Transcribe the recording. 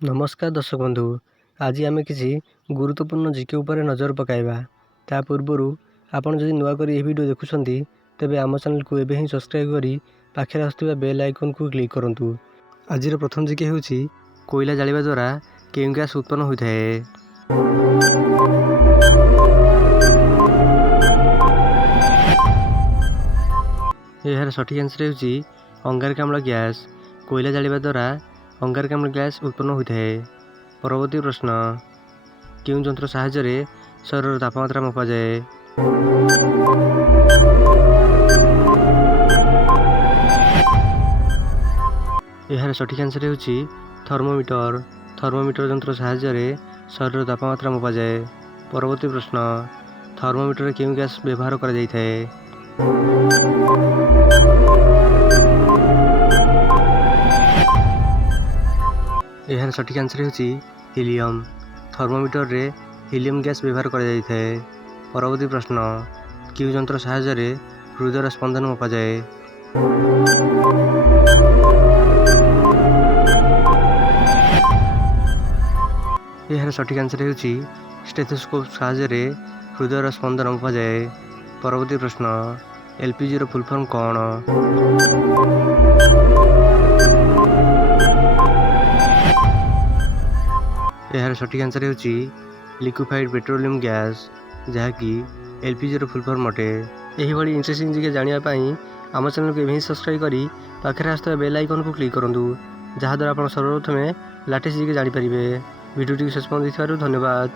नमस्कार दर्शक बंधु, आज आम किसी गुरुत्वपूर्ण जीके उपर नजर पकाइबा। ता पूर्व आपन जदि नुआ करी वीडियो देखुछंती तेबे आम चैनल को एबे ही सब्सक्राइब करी पाखे आसुवा बेल आइकन को क्लिक करंतु। आज प्रथम जीके हेउची कोयला जालिबा द्वारा केउ गैस उत्पन्न होइथाए। यार सठिक आंसर हेउची अंगारकाम्ल गैस। कोयला जालिबा द्वारा अंगारकाम्ल गैस उत्पन्न होइथाए। परवर्ती प्रश्न, केउं यंत्र साहाय्य शरीर तापमात्रा मपा जाए? यार सठिक आंसर हेउची थर्मोमीटर। थर्मोमीटर यंत्र साहाय्य शरीर तापमात्रा मपा जाए। परवर्ती प्रश्न, थर्मोमीटर केउं गैस व्यवहार करा जाइथाए? यार सठिक आंसर हेउची हीलियम। थर्मोमीटर रे हीलियम गैस व्यवहार करा जाइथाए। परवर्ती प्रश्न, केउं यंत्र साहाय्य हृदयर स्पंदन मपा जाए? यार सठिक आंसर हेउची स्टेथोस्कोप साहाय्य हृदयर स्पंदन मपा जाए। परवर्ती प्रश्न, एलपीजी रो फुल फॉर्म कौन? यार सठिक आंसर हेउची लिक्विफाइड पेट्रोलियम गैस, जहाँकि एलपीजी रो फुल फॉर्म अटे। एही भली इंटरेस्टिंग जीके जानिया पाई आम चैनल को एबे सब्सक्राइब करी पाखे आसुवा बेल आइकन को क्लिक करंतु, जहाँ द्वारा आप सर्वप्रथमे लाटेस्ट जीके जानी परिबे। वीडियो शेष पर्यंत देखिबारु धन्यवाद।